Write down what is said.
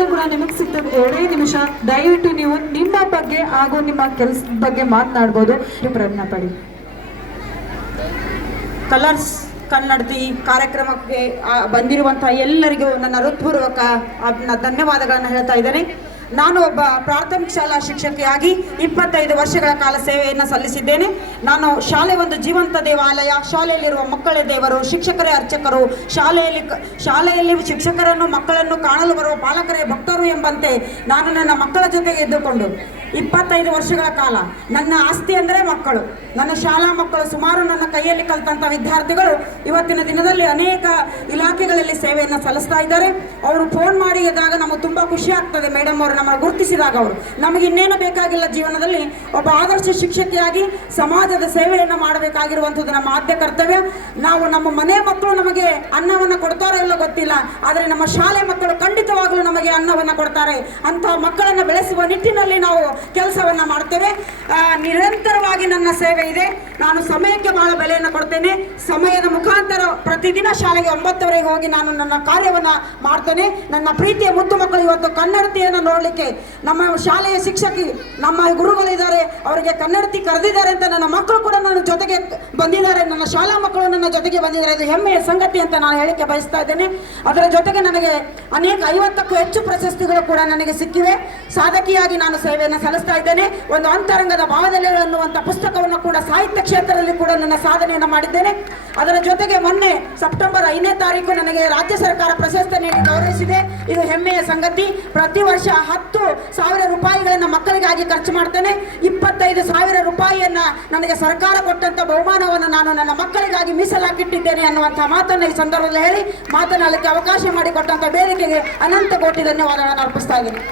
ಕೂಡ ನಿಮಗೆ ಸಿಗ್ತದೆ 2 ನಿಮಿಷ. ದಯವಿಟ್ಟು ನೀವು ನಿಮ್ಮ ಬಗ್ಗೆ ಹಾಗೂ ನಿಮ್ಮ ಕೆಲಸದ ಬಗ್ಗೆ ಮಾತನಾಡಬಹುದು. ಪ್ರಯತ್ನ ಪಡಿ. ಕಲರ್ಸ್ ಕನ್ನಡತಿ ಕಾರ್ಯಕ್ರಮಕ್ಕೆ ಬಂದಿರುವಂತಹ ಎಲ್ಲರಿಗೂ ನನ್ನ ಹೃತ್ಪೂರ್ವಕ ಧನ್ಯವಾದಗಳನ್ನು ಹೇಳ್ತಾ ಇದ್ದೇನೆ. ನಾನು ಒಬ್ಬ ಪ್ರಾಥಮಿಕ ಶಾಲಾ ಶಿಕ್ಷಕಿಯಾಗಿ 25 ವರ್ಷಗಳ ಕಾಲ ಸೇವೆಯನ್ನು ಸಲ್ಲಿಸಿದ್ದೇನೆ. ನಾನು ಶಾಲೆ ಒಂದು ಜೀವಂತ ದೇವಾಲಯ. ಶಾಲೆಯಲ್ಲಿರುವ ಮಕ್ಕಳೇ ದೇವರು, ಶಿಕ್ಷಕರೇ ಅರ್ಚಕರು. ಶಾಲೆಯಲ್ಲಿ ಶಿಕ್ಷಕರನ್ನು ಮಕ್ಕಳನ್ನು ಕಾಣಲು ಬರುವ ಪಾಲಕರೇ ಭಕ್ತರು ಎಂಬಂತೆ ನಾನು ನನ್ನ ಮಕ್ಕಳ ಜೊತೆಗೆ ಇದ್ದುಕೊಂಡು 25 ವರ್ಷಗಳ ಕಾಲ ನನ್ನ ಆಸ್ತಿ ಅಂದರೆ ಮಕ್ಕಳು, ನನ್ನ ಶಾಲಾ ಮಕ್ಕಳು. ಸುಮಾರು ನನ್ನ ಕೈಯಲ್ಲಿ ಕಲಿತಂಥ ವಿದ್ಯಾರ್ಥಿಗಳು ಇವತ್ತಿನ ದಿನದಲ್ಲಿ ಅನೇಕ ಇಲಾಖೆಗಳಲ್ಲಿ ಸೇವೆಯನ್ನು ಸಲ್ಲಿಸ್ತಾ ಇದ್ದಾರೆ. ಅವರು ಫೋನ್ ಮಾಡಿ ಇದ್ದಾಗ ನಮಗೆ ತುಂಬ ಖುಷಿ ಆಗ್ತದೆ. ಮೇಡಮ್ ಅವರು ನಮ್ಮನ್ನು ಗುರುತಿಸಿದಾಗ ಅವರು ನಮಗೆ ಇನ್ನೇನು ಬೇಕಾಗಿಲ್ಲ, ಜೀವನದಲ್ಲಿ ಒಬ್ಬ ಆದರ್ಶ ಶಿಕ್ಷಕಿಯಾಗಿ ಸಮಾಜದ ಸೇವೆಯನ್ನು ಮಾಡಬೇಕಾಗಿರುವಂಥದ್ದು ನಮ್ಮ ಆದ್ಯ ಕರ್ತವ್ಯ. ನಾವು ನಮ್ಮ ಮನೆ ಮಕ್ಕಳು ನಮಗೆ ಅನ್ನವನ್ನು ಕೊಡ್ತಾರೋ ಇಲ್ಲೋ ಗೊತ್ತಿಲ್ಲ, ಆದರೆ ನಮ್ಮ ಶಾಲೆ ಮಕ್ಕಳು ಖಂಡಿತವಾಗಲೂ ನಮಗೆ ಅನ್ನವನ್ನು ಕೊಡ್ತಾರೆ. ಅಂತಹ ಮಕ್ಕಳನ್ನು ಬೆಳೆಸುವ ನಿಟ್ಟಿನಲ್ಲಿ ನಾವು ಕೆಲಸವನ್ನು ಮಾಡ್ತೇವೆ. ನಿರಂತರವಾಗಿ ನನ್ನ ಸೇವೆ ಇದೆ. ನಾನು ಸಮಯಕ್ಕೆ ಬಹಳ ಬೆಲೆಯನ್ನು ಕೊಡ್ತೇನೆ. ಸಮಯದ ಮುಖಾಂತರ ಪ್ರತಿದಿನ ಶಾಲೆಗೆ 9:00ವರೆಗೆ ಹೋಗಿ ನಾನು ನನ್ನ ಕಾರ್ಯವನ್ನು ಮಾಡ್ತೇನೆ. ನನ್ನ ಪ್ರೀತಿಯ ಮುದ್ದು ಮಕ್ಕಳು ಇವತ್ತು ಕನ್ನಡತಿಯನ್ನು ನೋಡಲಿಕ್ಕೆ ನಮ್ಮ ಶಾಲೆಯ ಶಿಕ್ಷಕಿ, ನಮ್ಮ ಗುರುಗಳಿದ್ದಾರೆ, ಅವರಿಗೆ ಕನ್ನಡತಿ ಕರೆದಿದ್ದಾರೆ ಅಂತ ನನ್ನ ಮಕ್ಕಳು ಕೂಡ ನನ್ನ ಜೊತೆಗೆ ಬಂದಿದ್ದಾರೆ. ನನ್ನ ಶಾಲಾ ಮಕ್ಕಳು ನನ್ನ ಜೊತೆಗೆ ಬಂದಿದ್ದಾರೆ. ಇದು ಹೆಮ್ಮೆಯ ಸಂಗತಿ ಅಂತ ನಾನು ಹೇಳಿಕೆ ಬಯಸ್ತಾ ಇದ್ದೇನೆ. ಅದರ ಜೊತೆಗೆ ನನಗೆ ಅನೇಕ 50ಕ್ಕೂ ಹೆಚ್ಚು ಪ್ರಶಸ್ತಿಗಳು ಕೂಡ ನನಗೆ ಸಿಕ್ಕಿವೆ. ಸಾಧಕಿಯಾಗಿ ನಾನು ಸೇವೆಯನ್ನು ಸಲ್ಲಿಸ್ತಾ ಇದ್ದೇನೆ. ಒಂದು ಅಂತರಂಗದ ಭಾವದಲ್ಲಿ ಅನ್ನುವಂಥ ಪುಸ್ತಕವನ್ನು ಕೂಡ ಸಾಹಿತ್ಯ ಕ್ಷೇತ್ರದಲ್ಲಿ ಕೂಡ ನನ್ನ ಸಾಧನೆಯನ್ನು ಮಾಡಿದ್ದೇನೆ. ಅದರ ಜೊತೆಗೆ ಮೊನ್ನೆ ಸೆಪ್ಟೆಂಬರ್ 5ನೇ ತಾರೀಕು ನನಗೆ ರಾಜ್ಯ ಸರ್ಕಾರ ಪ್ರಶಸ್ತಿ ನೀಡಿ ಗೌರವಿಸಿದೆ. ಇದು ಹೆಮ್ಮೆಯ ಸಂಗತಿ. ಪ್ರತಿ ವರ್ಷ 10,000 ರೂಪಾಯಿಗಳನ್ನು ಮಕ್ಕಳಿಗಾಗಿ ಖರ್ಚು ಮಾಡ್ತೇನೆ. 25,000 ರೂಪಾಯಿಯನ್ನು ನನಗೆ ಸರ್ಕಾರ ಕೊಟ್ಟಂತ ಬಹುಮಾನವನ್ನು ನಾನು ನನ್ನ ಮಕ್ಕಳಿಗಾಗಿ ಮೀಸಲಾಗಿಟ್ಟಿದ್ದೇನೆ ಅನ್ನುವಂಥ ಮಾತನ್ನು ಈ ಸಂದರ್ಭದಲ್ಲಿ ಹೇಳಿ ಮಾತನಾಡಲಿಕ್ಕೆ ಅವಕಾಶ ಮಾಡಿಕೊಟ್ಟಂತ ವೇದಿಕೆಗೆ ಅನಂತ ಕೋಟಿ ಧನ್ಯವಾದಗಳನ್ನು ಅರ್ಪಿಸ್ತಾ ಇದ್ದೀನಿ.